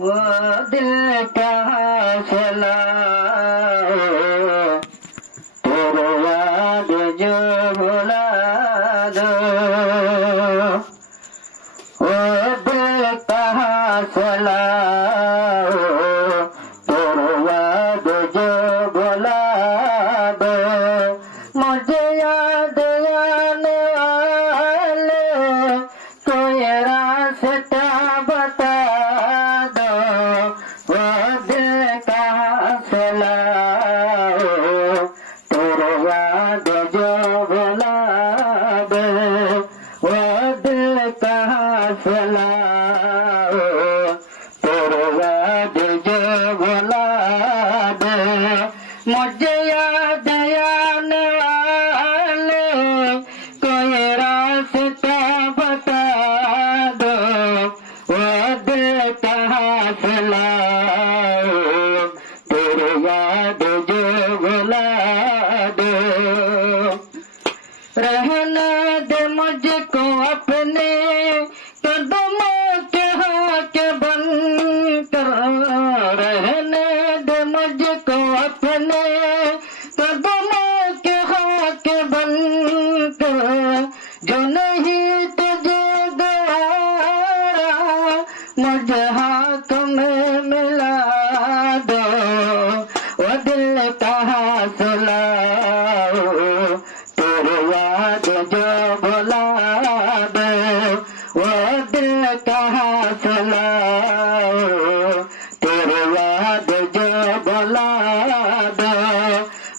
वो दिल कहाँ चला तेरे याद जो भुला दो वो दिल कहाँ चला तेरे याद जो भुला दो मुझे याद आने वाले कोई रास्ता बता दो वो दिल कहाँ चला तेरे याद जो भुला दो वो दिल कहाँ चला तेरे याद जो भुला दो मुझे याद आने वाले कोई रास्ता बता दो वो दिल कहाँ चला तेरे याद जो भुला दो रहने दे मुझको अपने कदमों के हाथ बन कर रहने दे मुझको अपने कदमों के हाथ बन कर जो नहीं तुझे गवारा मुझे हाथ में मिला दो वो दिल कहाँ चला तेरे याद जो भुला दो वो दिल कहाँ चला तेरे याद जो भुला दो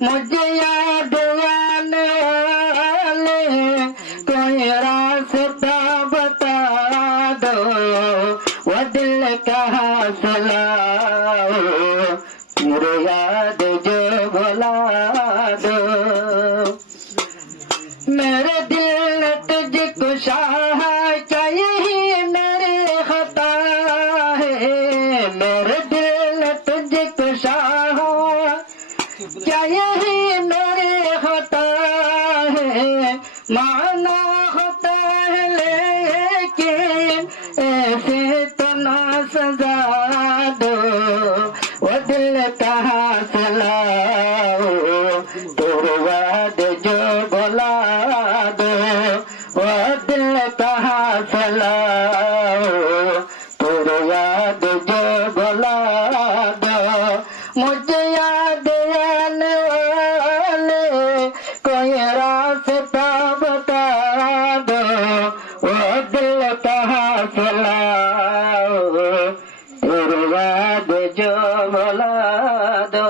मुझे याद आने वाले कोई रास्ता बता दो वो दिल कहाँ चला तेरे याद जो भुला दो मेरे दिल ने तुझको चाहा क्या यही मेरी खता है मेरे दिल ने तुझको चाहा क्या यही मेरी खता है माना होता है लेकिन ऐसे तो ना सजा दो वो दिल कहाँ चला तेरे याद जो भुला दो वो दिल कहाँ चला तेरे याद जो भुला दो मुझे याद आने वाले कोई रास्ता बता दो वो दिल कहाँ चला तेरे याद जो भुला दो